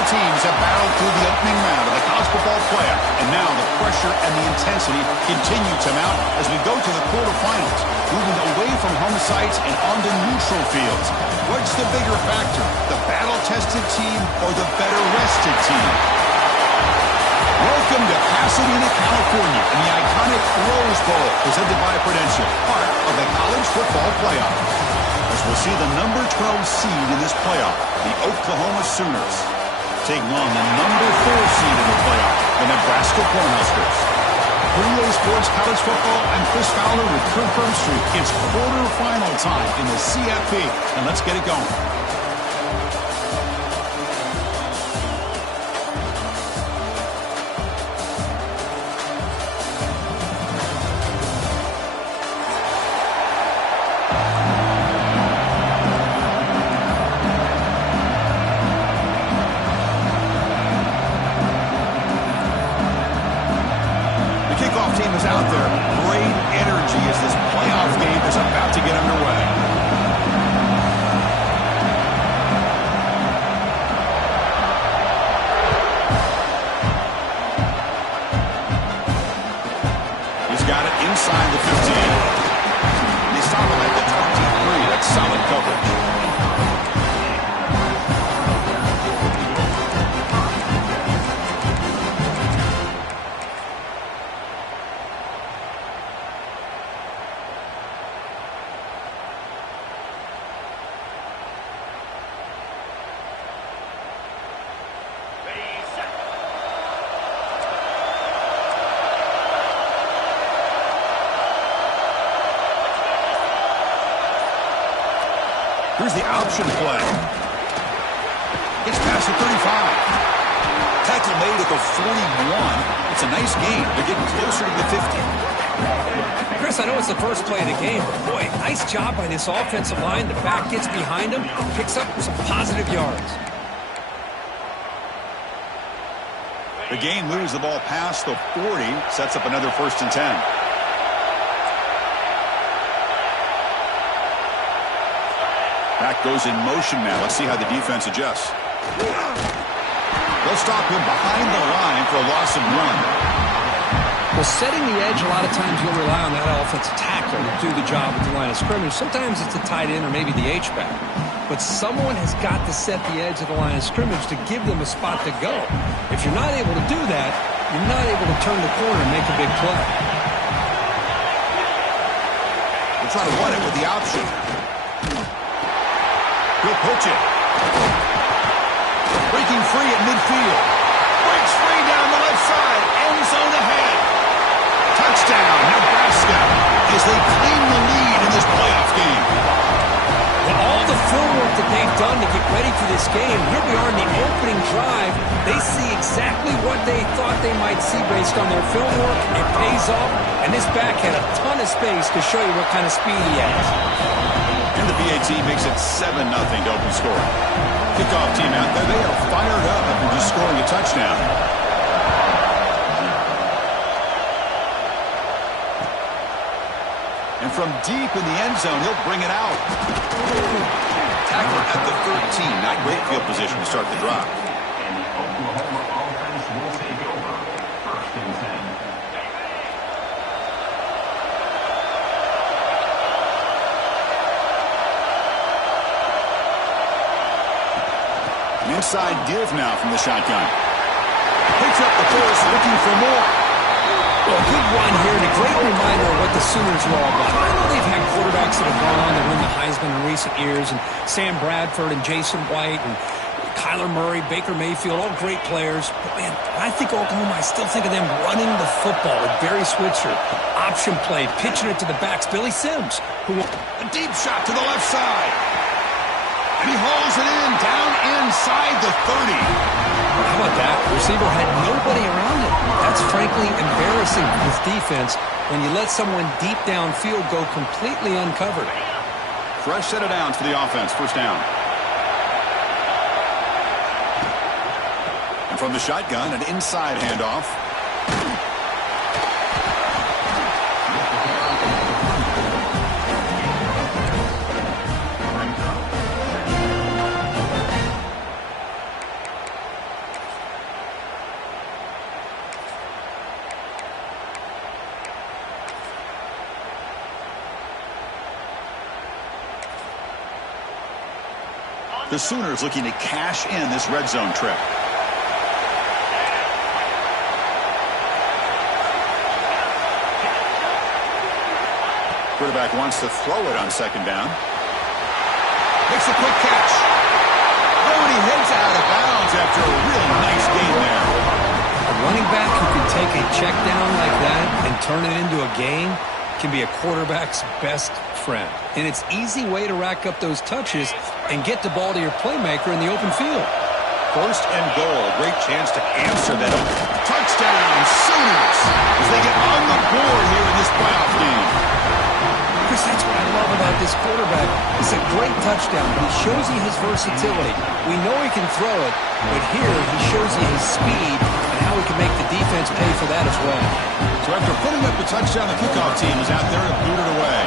Four teams have battled through the opening round of the college football playoff, and now the pressure and the intensity continue to mount as we go to the quarterfinals, moving away from home sites and onto neutral fields. What's the bigger factor, the battle-tested team or the better-rested team? Welcome to Pasadena, California, in the iconic Rose Bowl, presented by Prudential, part of the college football playoff. As we'll see the number 12 seed in this playoff, the Oklahoma Sooners, taking on the number 4 seed in the playoff, the Nebraska Cornhuskers. Relay Sports College Football, I'm Chris Fowler with Kirk Herbstreit. It's quarterfinal time in the CFP, and let's get it going. Team is out there. Great energy as this playoff game is about to get underway. He's got it inside the 15. They stop him at the 23. That's solid coverage. Here's the option play. Gets past the 35. Tackle made at the 41. It's a nice gain. They're getting closer to the 50. Chris, I know it's the first play of the game, but boy, nice job by this offensive line. The back gets behind him, picks up some positive yards. The game moves the ball past the 40, sets up another 1st and 10. Back goes in motion now. Let's see how the defense adjusts. They'll stop him behind the line for a loss of 1. Well, setting the edge, a lot of times you'll rely on that offensive tackle to do the job at the line of scrimmage. Sometimes it's a tight end or maybe the H-back. But someone has got to set the edge of the line of scrimmage to give them a spot to go. If you're not able to do that, you're not able to turn the corner and make a big play. We'll try to run it with the option. He'll pitch it. Breaking free at midfield. Breaks free down the left side. End zone ahead. Touchdown, Nebraska, as they claim the lead in this playoff game. Well, all the film work that they've done to get ready for this game, here we are in the opening drive. They see exactly what they thought they might see based on their film work. It pays off, and this back had a ton of space to show you what kind of speed he has. And the PAT makes it 7-0 to open score. Kickoff team out there, they are fired up after just scoring a touchdown. And from deep in the end zone, he'll bring it out. Tackle at the 13. Not great field position to start the drive. And the Oklahoma offense will take over. 1st and 10. Inside give now from the shotgun. Picks up the force, looking for more. Well, a good run here and a great reminder of what the Sooners are all about. I know they've had quarterbacks that have gone on to win the Heisman in recent years, and Sam Bradford and Jason White and Kyler Murray, Baker Mayfield, all great players. But, man, I think Oklahoma, I still think of them running the football with Barry Switzer. Option play, pitching it to the backs. Billy Sims, who a deep shot to the left side. And he hauls it in, down inside the 30. How about that? The receiver had nobody around him. That's frankly embarrassing for this defense when you let someone deep downfield go completely uncovered. Fresh set of downs for the offense. 1st down. And from the shotgun, an inside handoff. The Sooners looking to cash in this red zone trip. Quarterback wants to throw it on second down. Makes a quick catch. Oh, and he heads out of bounds after a really nice game there. A running back who can take a check down like that and turn it into a gain can be a quarterback's best friend. And it's an easy way to rack up those touches and get the ball to your playmaker in the open field. First and goal. A great chance to answer that. Touchdown, Sooners, as they get on the board here in this playoff game. Chris, that's what I love about this quarterback. It's a great touchdown, but he shows you his versatility. We know he can throw it, but here he shows you his speed and how he can make the defense pay for that as well. So after putting up the touchdown, the kickoff team is out there to boot it away.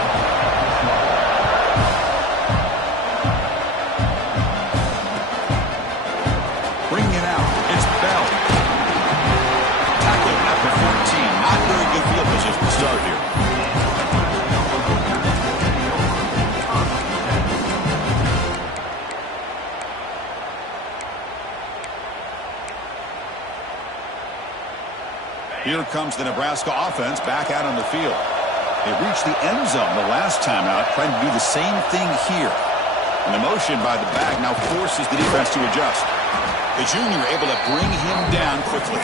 Bringing it out, it's Bell. Tackle at the 14. Not very good field position to start here. Here comes the Nebraska offense back out on the field. They reached the end zone the last time out, trying to do the same thing here. And the motion by the back now forces the defense to adjust. The junior able to bring him down quickly.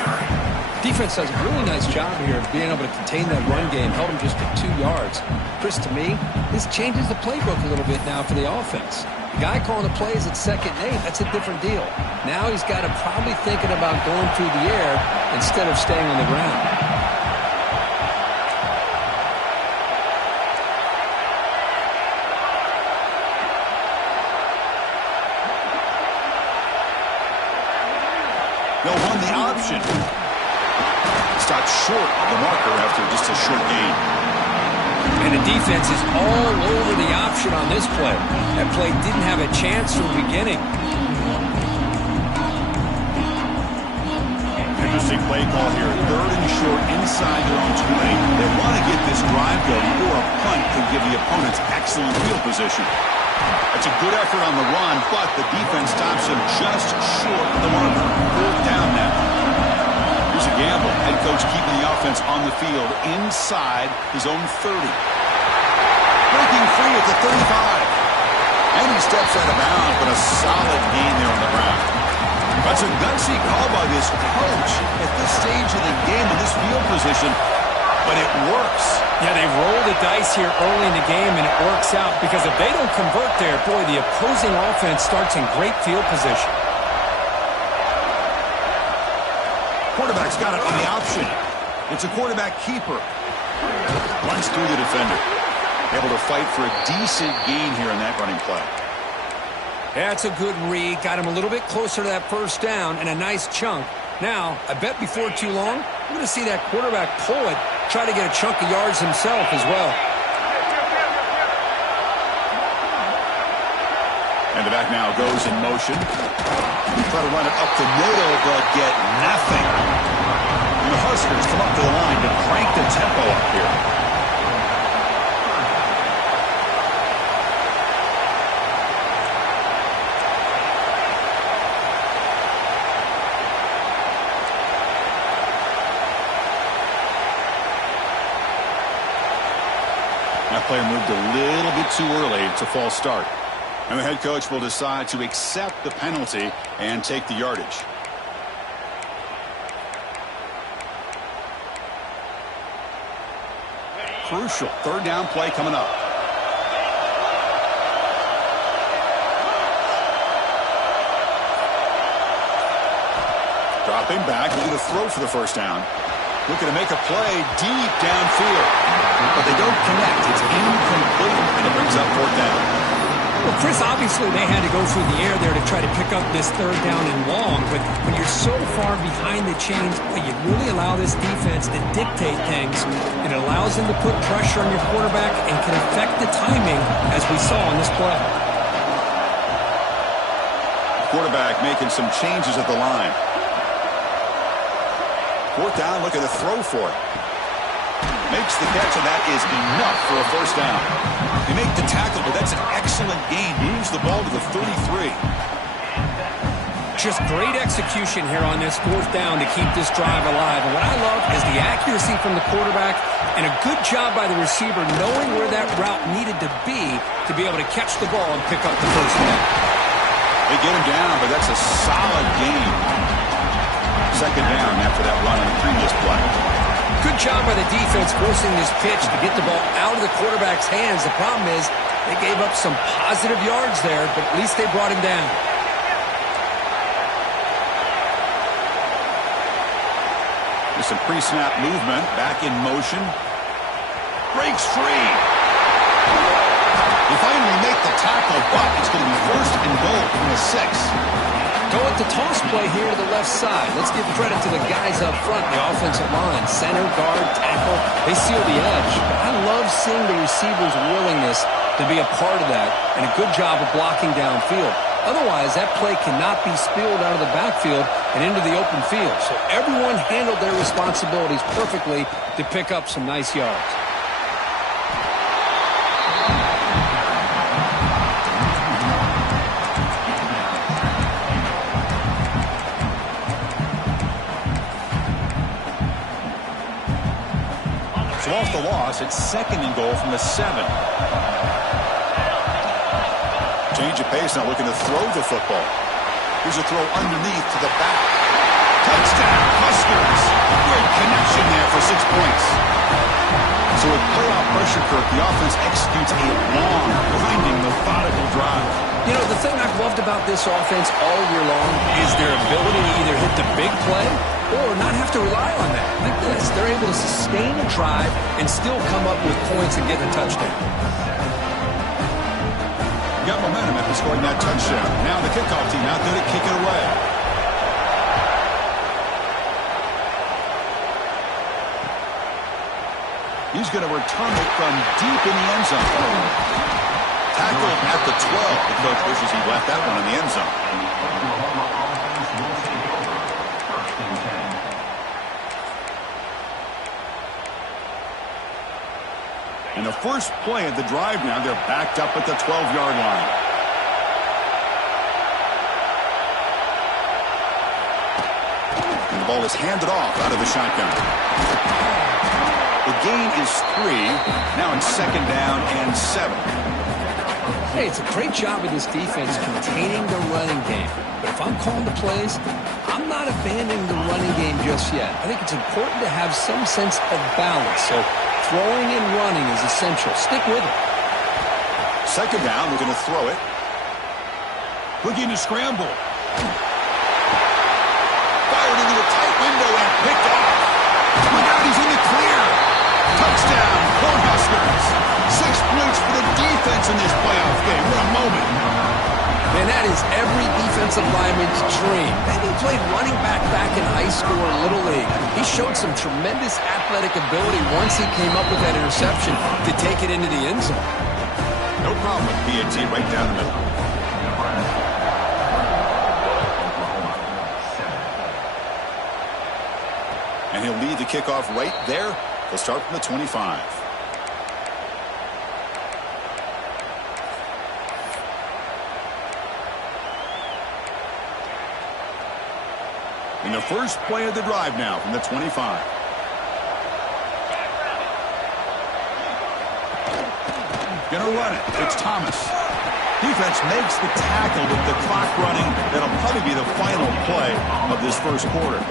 Defense does a really nice job here of being able to contain that run game, held him just at 2 yards. Chris, to me, this changes the playbook a little bit now for the offense. The guy calling the plays at 2nd and 8, that's a different deal. Now he's got to probably thinking about going through the air instead of staying on the ground. They'll run the option. Stopped short of the marker after just a short gain. And the defense is all over the option on this play. That play didn't have a chance from the beginning. Interesting play call here. 3rd and short inside their own 20. They want to get this drive going, or a punt could give the opponents excellent field position. That's a good effort on the run, but the defense stops him just short of the marker. 4th down now. Here's a gamble. Head coach keeping the offense on the field inside his own 30. Breaking free at the 35. And he steps out of bounds, but a solid gain there on the ground. That's a gutsy call by this coach at this stage of the game in this field position, but it works. Yeah, they roll the dice here early in the game, and it works out because if they don't convert there, boy, the opposing offense starts in great field position. Quarterback's got it on the option. It's a quarterback keeper. Runs through the defender. Able to fight for a decent gain here in that running play. That's a good read. Got him a little bit closer to that 1st down and a nice chunk. Now, I bet before too long, we're going to see that quarterback pull it, try to get a chunk of yards himself as well. And the back now goes in motion. Try to run it up the middle, but get nothing. And the Huskers come up to the line to crank the tempo up here. That player moved a little bit too early to false start. And the head coach will decide to accept the penalty and take the yardage. Crucial 3rd down play coming up. Dropping back, looking to throw for the 1st down. Looking to make a play deep downfield. But they don't connect. It's incomplete. And it brings up 4th down. Well, Chris, obviously they had to go through the air there to try to pick up this 3rd down and long. But when you're so far behind the chains, you really allow this defense to dictate things. It allows them to put pressure on your quarterback and can affect the timing, as we saw on this play. Quarterback making some changes at the line. 4th down, looking to throw for it. Makes the catch, and that is enough for a first down. They make the tackle, but that's an excellent gain. Moves the ball to the 33. Just great execution here on this fourth down to keep this drive alive. And what I love is the accuracy from the quarterback and a good job by the receiver knowing where that route needed to be able to catch the ball and pick up the first down. They get him down, but that's a solid gain. Second down after that run on the previous play. Good job by the defense forcing this pitch to get the ball out of the quarterback's hands. The problem is they gave up some positive yards there, but at least they brought him down. Some pre-snap movement, back in motion. Breaks free. They finally make the tackle, but it's going to be first and goal from the 6. Go with the toss play here to the left side. Let's give credit to the guys up front, the offensive line. Center, guard, tackle, they seal the edge. But I love seeing the receiver's willingness to be a part of that and a good job of blocking downfield. Otherwise, that play cannot be spilled out of the backfield and into the open field. So everyone handled their responsibilities perfectly to pick up some nice yards. So off the loss, it's second and goal from the 7. Change of pace, now looking to throw the football. Here's a throw underneath to the back. Touchdown, Huskers. Great connection there for 6 points. So with playoff pressure, Kirk, the offense executes a long, grinding, methodical drive. You know, the thing I've loved about this offense all year long is their ability to either hit the big play or not have to rely on that. Like this, they're able to sustain a drive and still come up with points and get a touchdown. Got momentum after scoring that touchdown. Now the kickoff team out there to kick it away. He's going to return it from deep in the end zone. Tackled at the 12. The coach wishes he left that one in the end zone. And the first play of the drive now, they're backed up at the 12-yard line. And the ball is handed off out of the shotgun. The gain is 3. Now it's second down and 7. Hey, it's a great job of this defense containing the running game. But if I'm calling the plays, I'm not abandoning the running game just yet. I think it's important to have some sense of balance. So throwing and running is essential. Stick with it. Second down, we're going to throw it. Looking to scramble. Fired into a tight window and picked off. Look out, he's in the clear. Touchdown, Cornhuskers. 6 points for the defense in this playoff game. What a moment. Man, that is every defensive lineman's dream. And he played running back in high school or Little League. He showed some tremendous athletic ability once he came up with that interception to take it into the end zone. No problem with PAT right down the middle. And he'll lead the kickoff right there. They'll start from the 25. In the first play of the drive now from the 25. Gonna run it. It's Thomas. Defense makes the tackle with the clock running. That'll probably be the final play of this first quarter.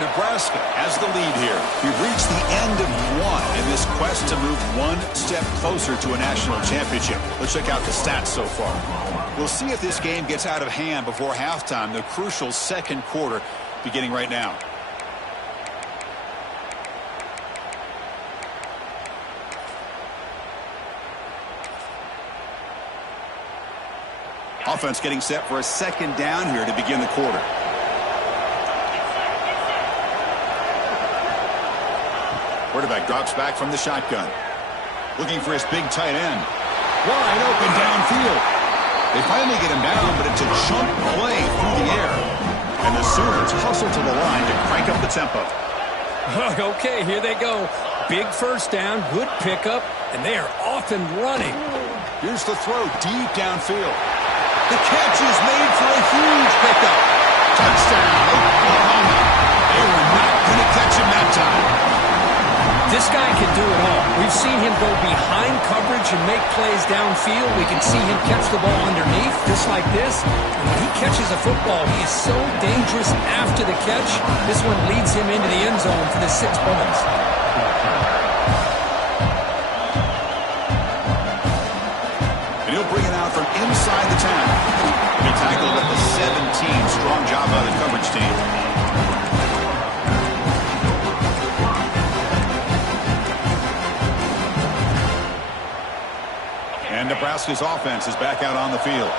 Nebraska has the lead here. We've reached the end of one in this quest to move one step closer to a national championship. Let's check out the stats so far. We'll see if this game gets out of hand before halftime, the crucial second quarter beginning right now. Offense getting set for a second down here to begin the quarter. Quarterback drops back from the shotgun. Looking for his big tight end. Wide open downfield. They finally get him down, but it's a chunk play through the air. And the Sooners hustle to the line to crank up the tempo. Okay, here they go. Big first down, good pickup, and they are off and running. Here's the throw deep downfield. The catch is made for a huge pickup. Touchdown, Oklahoma. They were not going to catch him that time. This guy can do it all. We've seen him go behind coverage and make plays downfield. We can see him catch the ball underneath, just like this. And when he catches a football, he is so dangerous after the catch. This one leads him into the end zone for the 6 points. And he'll bring it out from inside the 10. He tackled at the 17. Strong job by the coverage team. And Nebraska's offense is back out on the field.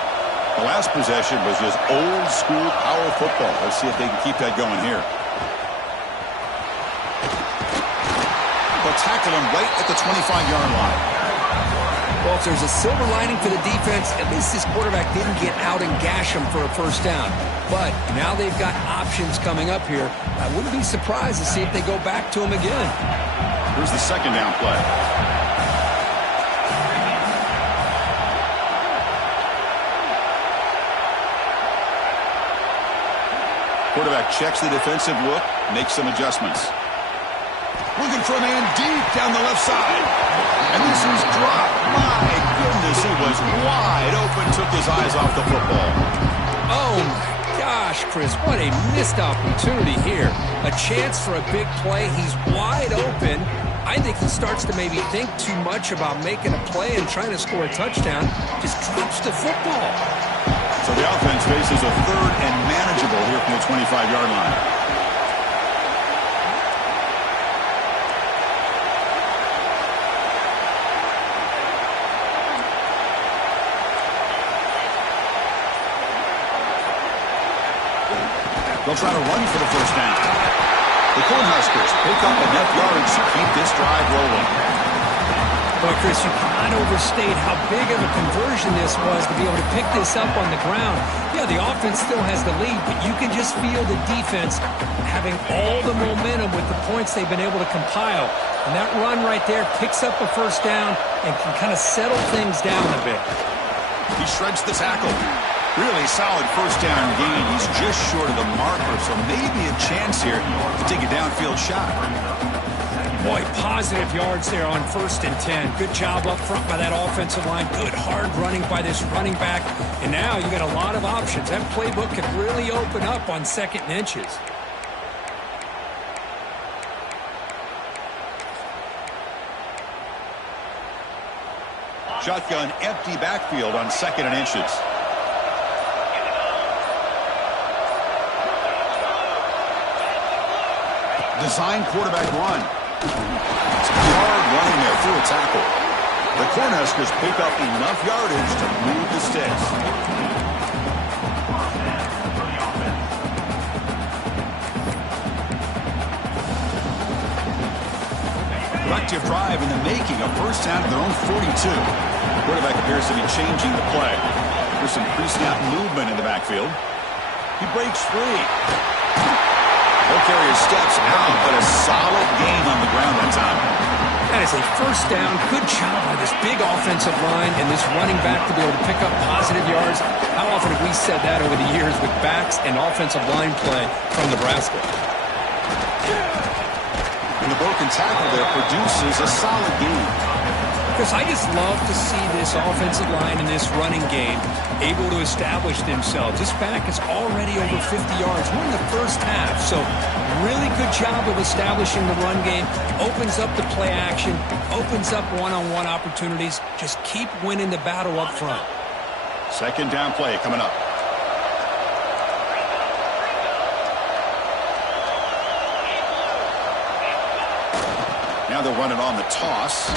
The last possession was just old school power football. Let's see if they can keep that going here. They'll tackle him right at the 25-yard line. Well, if there's a silver lining for the defense, at least this quarterback didn't get out and gash him for a first down. But now they've got options coming up here. I wouldn't be surprised to see if they go back to him again. Here's the second down play. Quarterback checks the defensive look, makes some adjustments. Looking for a man deep down the left side. And this is dropped. My goodness, he was wide open, took his eyes off the football. Oh, my gosh, Chris, what a missed opportunity here. A chance for a big play. He's wide open. I think he starts to maybe think too much about making a play and trying to score a touchdown. Just drops the football. So the offense faces a third and manageable here from the 25-yard line. They'll try to run for the first down. The Cornhuskers pick up enough yards to keep this drive rolling. Boy, Chris, you cannot overstate how big of a conversion this was to be able to pick this up on the ground. Yeah, the offense still has the lead, but you can just feel the defense having all the momentum with the points they've been able to compile. And that run right there picks up a first down and can kind of settle things down a bit. He shreds the tackle. Really solid first down gain. He's just short of the marker, so maybe a chance here to take a downfield shot. Boy, positive yards there on 1st and 10. Good job up front by that offensive line. Good hard running by this running back. And now you got a lot of options. That playbook could really open up on 2nd and inches. Shotgun empty backfield on 2nd and inches. Design quarterback run. It's hard running there through a tackle. The Cornhuskers pick up enough yardage to move the sticks. Productive drive in the making. A first down at their own 42. Quarterback appears to be changing the play. There's some pre-snap movement in the backfield. He breaks free. Ball carrier steps out, but a solid gain on the ground that time. That is a first down. Good job by this big offensive line and this running back to be able to pick up positive yards. How often have we said that over the years with backs and offensive line play from Nebraska? And the broken tackle there produces a solid gain. Chris, I just love to see this offensive line and this running game able to establish themselves. This back is already over 50 yards. We're in the first half, so really good job of establishing the run game. Opens up the play action, opens up one-on-one opportunities. Just keep winning the battle up front. 2nd down play coming up. Now they'll run it on the toss.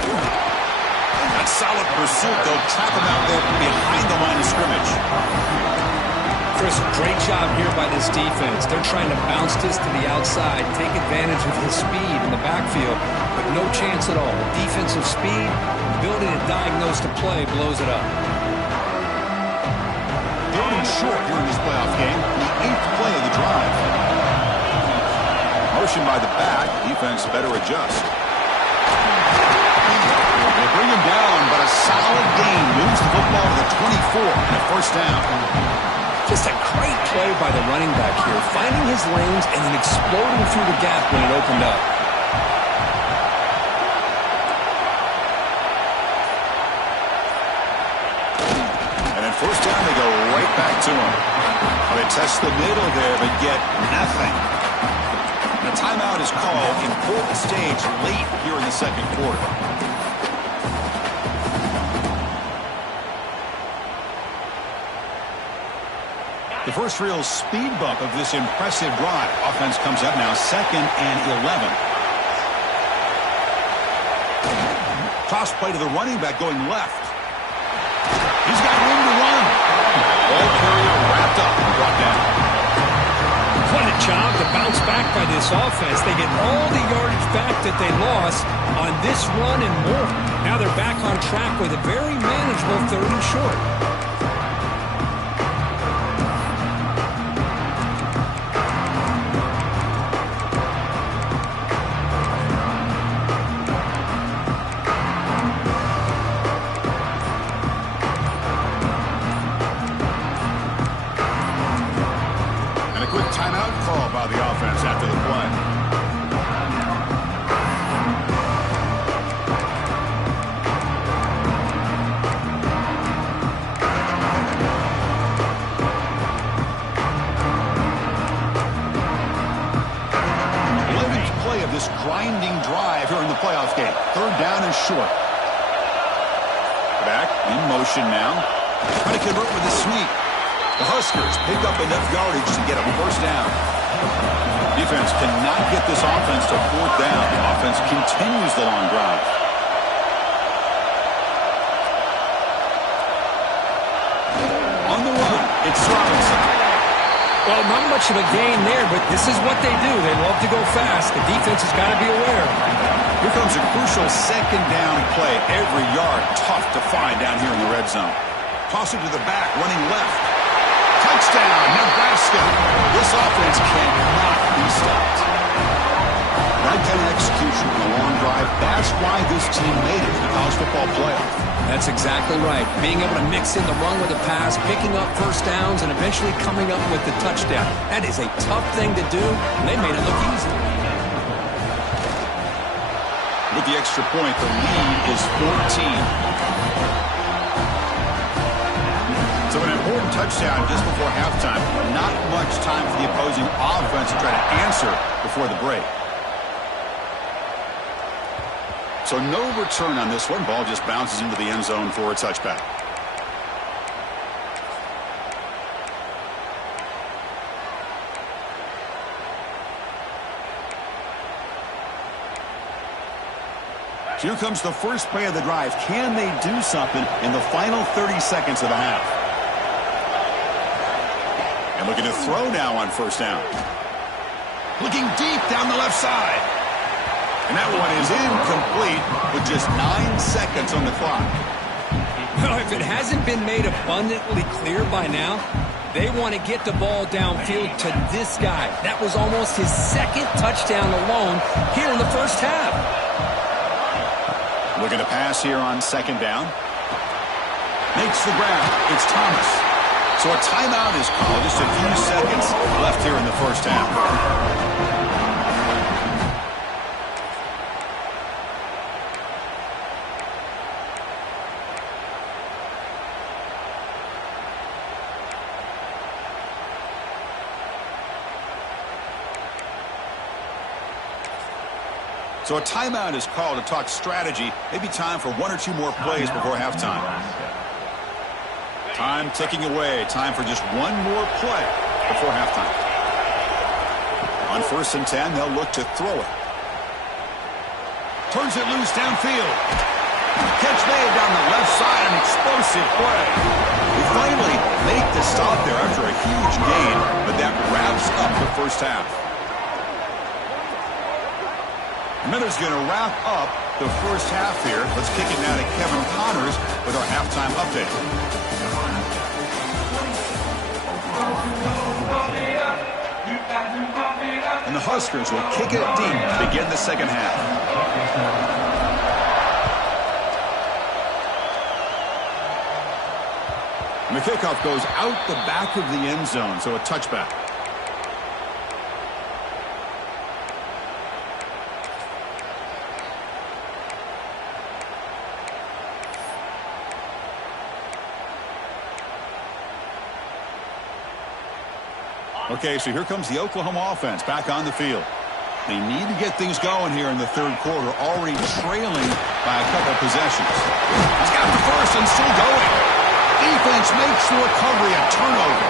That solid pursuit, they'll trap him out there behind the line of scrimmage. Chris, great job here by this defense. They're trying to bounce this to the outside, take advantage of his speed in the backfield, but no chance at all. Defensive speed, ability to diagnose the play blows it up. Third and short here in this playoff game, the 8th play of the drive. Motion by the back, defense better adjust. They bring him down, but a solid gain moves the football to the 24 and a first down. Just a great play by the running back here, finding his lanes and then exploding through the gap when it opened up. And then first down, they go right back to him. They test the middle there, but get nothing. And a timeout is called, important stage late here in the second quarter. The first real speed bump of this impressive drive. Offense comes up now 2nd and 11. Toss play to the running back going left. He's got room to run. Ball carrier wrapped up and brought down. What a job to bounce back by this offense. They get all the yardage back that they lost on this run and more. Now they're back on track with a very manageable 3rd and short. Grinding drive here in the playoff game. 3rd down and short. Back in motion now. Trying to convert with a sweep. The Huskers pick up enough yardage to get a first down. Defense cannot get this offense to 4th down. The offense continues the long drive. On the run, it's Robinson. Well, not much of a gain there, but this is what they do. They love to go fast. The defense has got to be aware. Here comes a crucial 2nd down play. Every yard tough to find down here in the red zone. Toss it to the back, running left. Touchdown, Nebraska. This offense cannot be stopped. That kind of execution on a long drive, that's why this team made it to the college football playoff. That's exactly right. Being able to mix in the run with the pass, picking up first downs, and eventually coming up with the touchdown. That is a tough thing to do, and they made it look easy. With the extra point, the lead is 14. So an important touchdown just before halftime. Not much time for the opposing offense to try to answer before the break. So no return on this one. Ball just bounces into the end zone for a touchback. Here comes the first play of the drive. Can they do something in the final 30 seconds of the half? And looking to throw now on first down. Looking deep down the left side. And that one is incomplete with just 9 seconds on the clock. Well, if it hasn't been made abundantly clear by now, they want to get the ball downfield to this guy. That was almost his 2nd touchdown alone here in the first half. Looking to pass here on 2nd down. Makes the grab. It's Thomas. So a timeout is called. Just a few seconds left here in the first half. So a timeout is called to talk strategy. Maybe time for 1 or 2 more plays before halftime. Time ticking away. Time for just 1 more play before halftime. On 1st and 10, they'll look to throw it. Turns it loose downfield. Catch made down the left side. An explosive play. We finally make the stop there after a huge gain, but that wraps up the first half. Miller's going to wrap up the first half here. Let's kick it now to Kevin Connors with our halftime update. And the Huskers will kick it deep to begin the second half. And the kickoff goes out the back of the end zone, so a touchback. Okay, so here comes the Oklahoma offense back on the field. They need to get things going here in the third quarter, already trailing by a couple possessions. He's got the first and still going. Defense makes the recovery a turnover.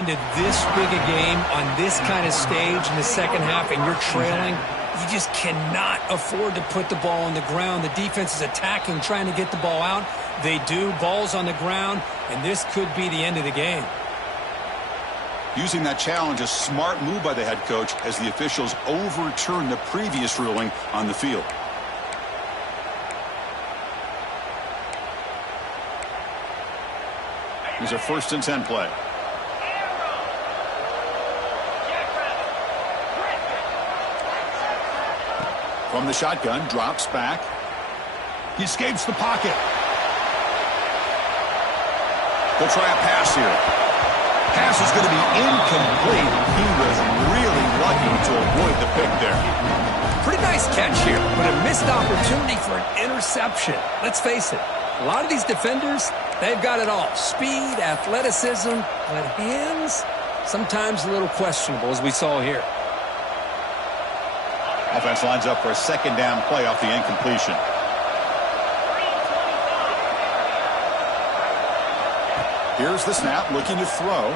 Into this big a game on this kind of stage in the second half and you're trailing, you just cannot afford to put the ball on the ground. The defense is attacking, trying to get the ball out. They do. Ball's on the ground, and this could be the end of the game. Using that challenge, a smart move by the head coach as the officials overturn the previous ruling on the field. Here's a 1st and 10 play. From the shotgun, drops back. He escapes the pocket. They'll try a pass here. Pass is going to be incomplete. He was really lucky to avoid the pick there. Pretty nice catch here, but a missed opportunity for an interception. Let's face it, a lot of these defenders, they've got it all. Speed, athleticism, but hands, sometimes a little questionable, as we saw here. Offense lines up for a 2nd down play off the incompletion. Here's the snap, looking to throw.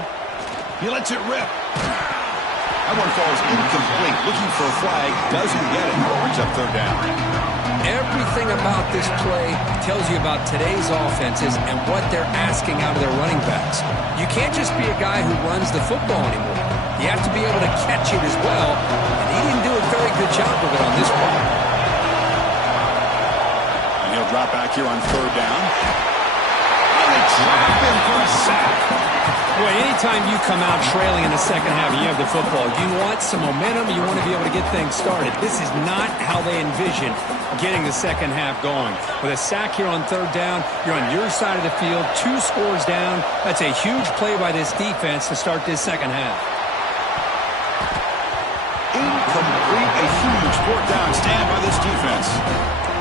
He lets it rip. That one falls incomplete. Looking for a flag, doesn't get it. Brings up 3rd down. Everything about this play tells you about today's offenses and what they're asking out of their running backs. You can't just be a guy who runs the football anymore. You have to be able to catch it as well, and he didn't do a very good job of it on this one. And he'll drop back here on 3rd down. Drop him for a sack. Boy, anytime you come out trailing in the second half and you have the football, you want some momentum, you want to be able to get things started. This is not how they envision getting the second half going. With a sack here on 3rd down, you're on your side of the field, 2 scores down. That's a huge play by this defense to start this second half. Incomplete, a huge 4th down stand by this defense.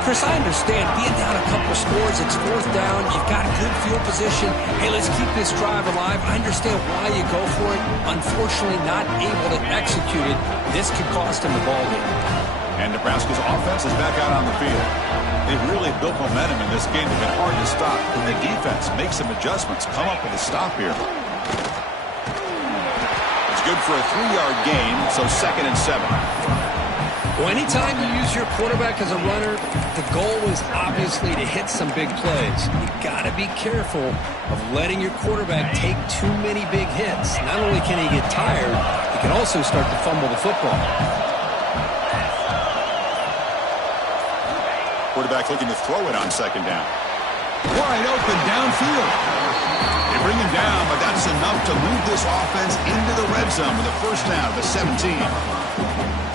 Chris, I understand being down a couple scores, it's 4th down, you've got good field position. Hey, let's keep this drive alive. I understand why you go for it. Unfortunately, not able to execute it. This could cost him the ball game. And Nebraska's offense is back out on the field. They've really built momentum in this game. They've been hard to stop. And the defense makes some adjustments, come up with a stop here. It's good for a 3-yard gain, so 2nd and 7. Well, anytime you use your quarterback as a runner, the goal is obviously to hit some big plays. You got to be careful of letting your quarterback take too many big hits. Not only can he get tired, he can also start to fumble the football. Quarterback looking to throw it on 2nd down. Wide open downfield. They bring him down, but that's enough to move this offense into the red zone with a 1st down to 17.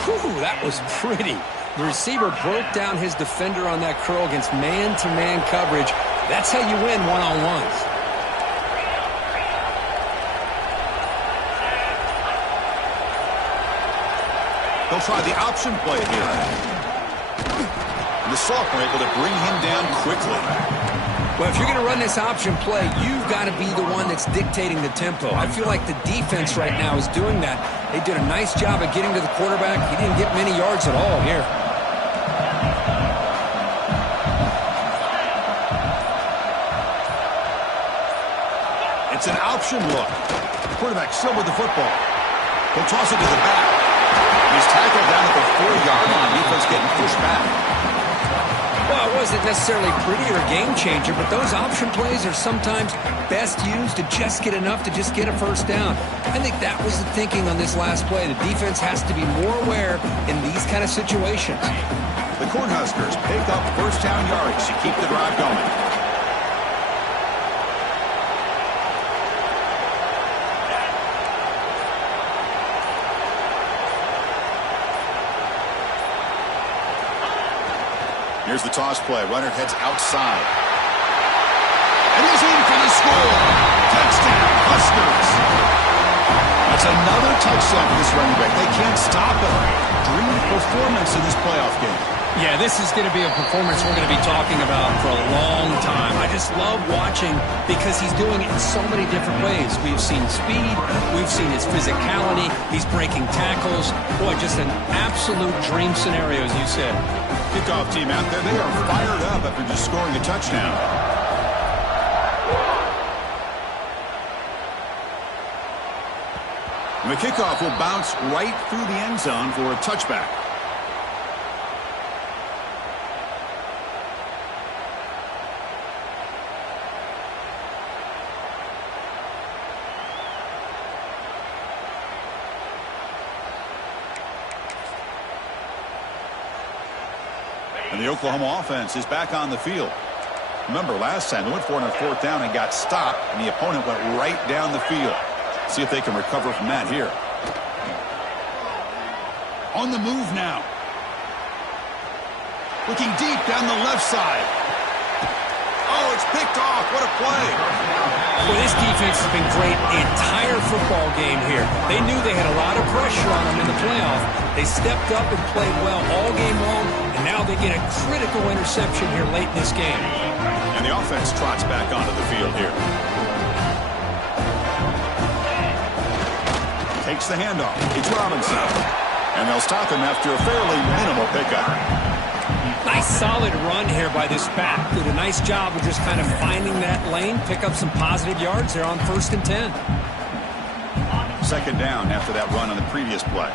Whew, that was pretty. The receiver broke down his defender on that curl against man-to-man coverage. That's how you win one-on-ones. They'll try the option play here. And the sophomore able to bring him down quickly. Well, if you're going to run this option play, you've got to be the one that's dictating the tempo. I feel like the defense right now is doing that. They did a nice job of getting to the quarterback. He didn't get many yards at all here. It's an option look. Quarterback still with the football. He'll toss it to the back. He's tackled down at the 4-yard line. Defense getting pushed back. Well, it wasn't necessarily pretty or a game changer, but those option plays are sometimes best used to just get enough to just get a first down. I think that was the thinking on this last play. The defense has to be more aware in these kind of situations. The Cornhuskers pick up first down yards to keep the drive going. Here's the toss play. Runner heads outside. And he's in for the score. Touchdown, Huskers. That's another touchdown for this running back. They can't stop him. Dream performance in this playoff game. Yeah, this is going to be a performance we're going to be talking about for a long time. I just love watching because he's doing it in so many different ways. We've seen speed. We've seen his physicality. He's breaking tackles. Boy, just an absolute dream scenario, as you said. Kickoff team out there. They are fired up after just scoring a touchdown. And the kickoff will bounce right through the end zone for a touchback. And the Oklahoma offense is back on the field. Remember, last time they went for it on fourth down and got stopped, and the opponent went right down the field. See if they can recover from that here. On the move now. Looking deep down the left side. Oh, it's picked off. What a play. Well, this defense has been great the entire football game here. They knew they had a lot of pressure on them in the playoff. They stepped up and played well all game long, and now they get a critical interception here late in this game. And the offense trots back onto the field here. Takes the handoff. It's Robinson. And they'll stop him after a fairly minimal pickup. Nice solid run here by this back. Did a nice job of just kind of finding that lane, pick up some positive yards there on 1st and 10. Second down after that run on the previous play.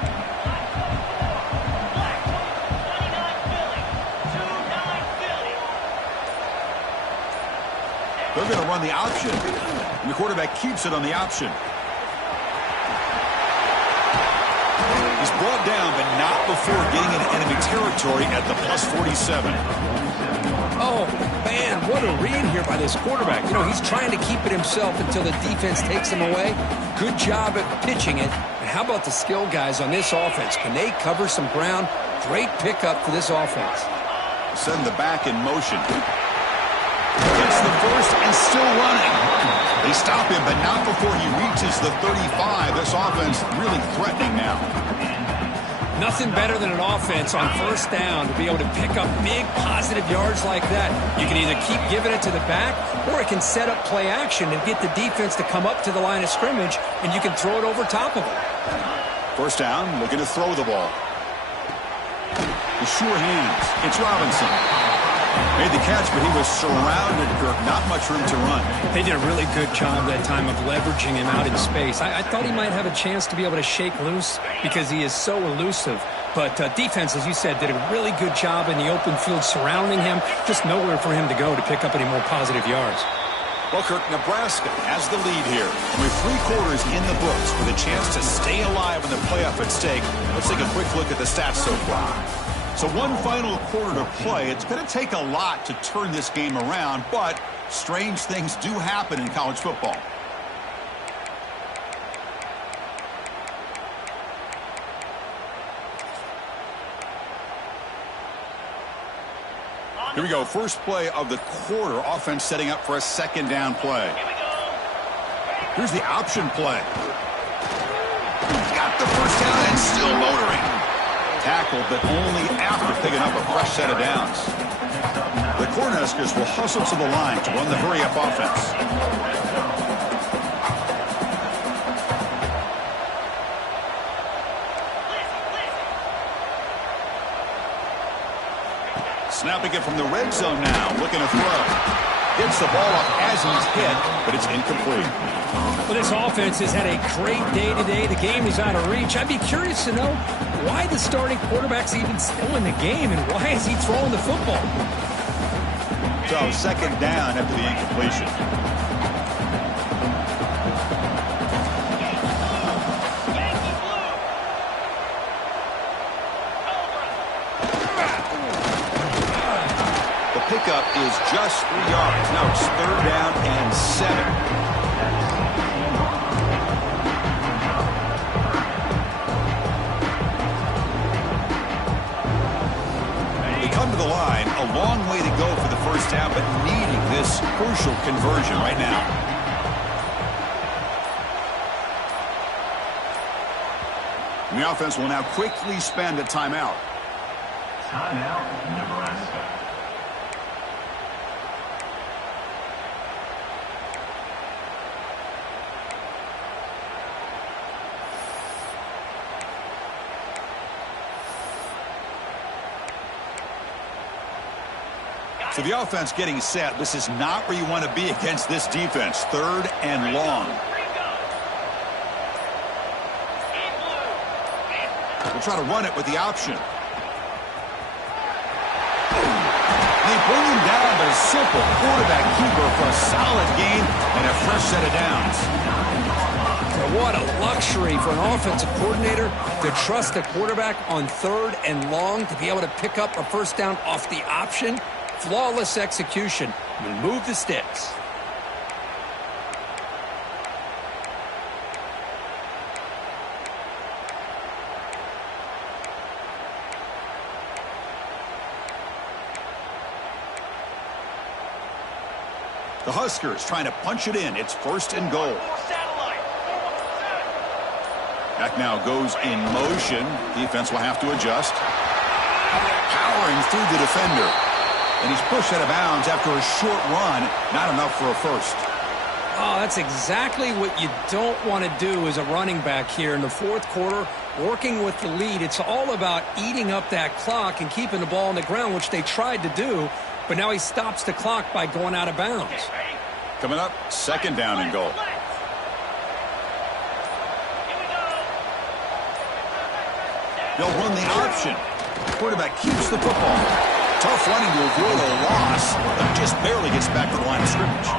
They're going to run the option. And the quarterback keeps it on the option. He's brought down, but not before getting into enemy territory at the +47. Oh, man, what a read here by this quarterback. You know, he's trying to keep it himself until the defense takes him away. Good job at pitching it. And how about the skill guys on this offense? Can they cover some ground? Great pickup for this offense. Send the back in motion. Gets the first and still running. They stop him, but not before he reaches the 35. This offense really threatening now. Nothing better than an offense on 1st down to be able to pick up big positive yards like that. You can either keep giving it to the back, or it can set up play action and get the defense to come up to the line of scrimmage, and you can throw it over top of them. First down, looking to throw the ball. The sure hands. It's Robinson. Made the catch, but he was surrounded, Kirk. Not much room to run. They did a really good job that time of leveraging him out in space. I thought he might have a chance to be able to shake loose because he is so elusive. But defense, as you said, did a really good job in the open field surrounding him. Just nowhere for him to go to pick up any more positive yards. Well, Kirk, Nebraska has the lead here. With 3 quarters in the books with a chance to stay alive in the playoff at stake, let's take a quick look at the stats so far. So one final quarter to play. It's going to take a lot to turn this game around, but strange things do happen in college football. Here we go. First play of the quarter. Offense setting up for a second down play. Here's the option play. Got the first down and still motoring. Tackled, but only after picking up a fresh set of downs. The Cornhuskers will hustle to the line to run the hurry-up offense. Snapping it from the red zone now, looking to throw. Gets the ball up as he's hit, but it's incomplete. Well, this offense has had a great day today. The game is out of reach. I'd be curious to know why the starting quarterback's even still in the game and why is he throwing the football? So second down after the incompletion. The pickup is just 3 yards. Now it's third down and 7. Come to the line, a long way to go for the first down, but needing this crucial conversion right now. The offense will now quickly spend a timeout. Timeout, Nebraska. So the offense getting set. This is not where you want to be against this defense. Third and long. We'll try to run it with the option. They bring him down, but a simple quarterback keeper for a solid gain and a fresh set of downs. What a luxury for an offensive coordinator to trust the quarterback on third and long to be able to pick up a first down off the option. Flawless execution. Remove the sticks. The Huskers trying to punch it in. It's first and goal. That now goes in motion. Defense will have to adjust. Powering through the defender. And he's pushed out of bounds after a short run. Not enough for a first. Oh, that's exactly what you don't want to do as a running back here in the fourth quarter, working with the lead. It's all about eating up that clock and keeping the ball on the ground, which they tried to do, but now he stops the clock by going out of bounds. Coming up, second down and goal. They'll run the option. Quarterback keeps the football. Tough running to avoid a loss, but just barely gets back to the line of scrimmage.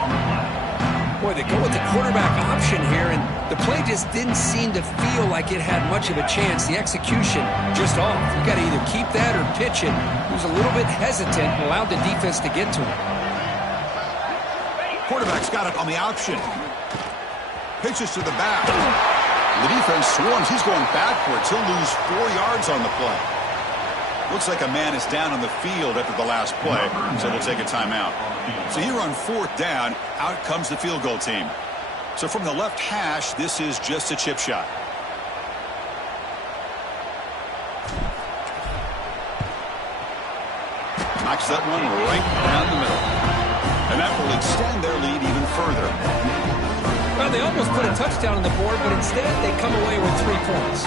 Boy, they go with the quarterback option here, and the play just didn't seem to feel like it had much of a chance. The execution just off. You got to either keep that or pitch it. He was a little bit hesitant and allowed the defense to get to him. Quarterback's got it on the option. Pitches to the back. The defense swarms. He's going backwards. He'll lose 4 yards on the play. Looks like a man is down on the field after the last play, so we'll take a timeout. So here on fourth down, out comes the field goal team. So from the left hash, this is just a chip shot. Knocks that one right down the middle. And that will extend their lead even further. Well, they almost put a touchdown on the board, but instead they come away with 3 points.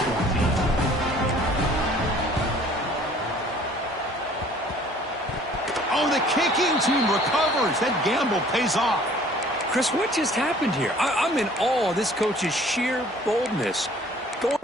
Oh, the kicking team recovers. That gamble pays off. Chris, what just happened here? I'm in awe of this coach's sheer boldness. Going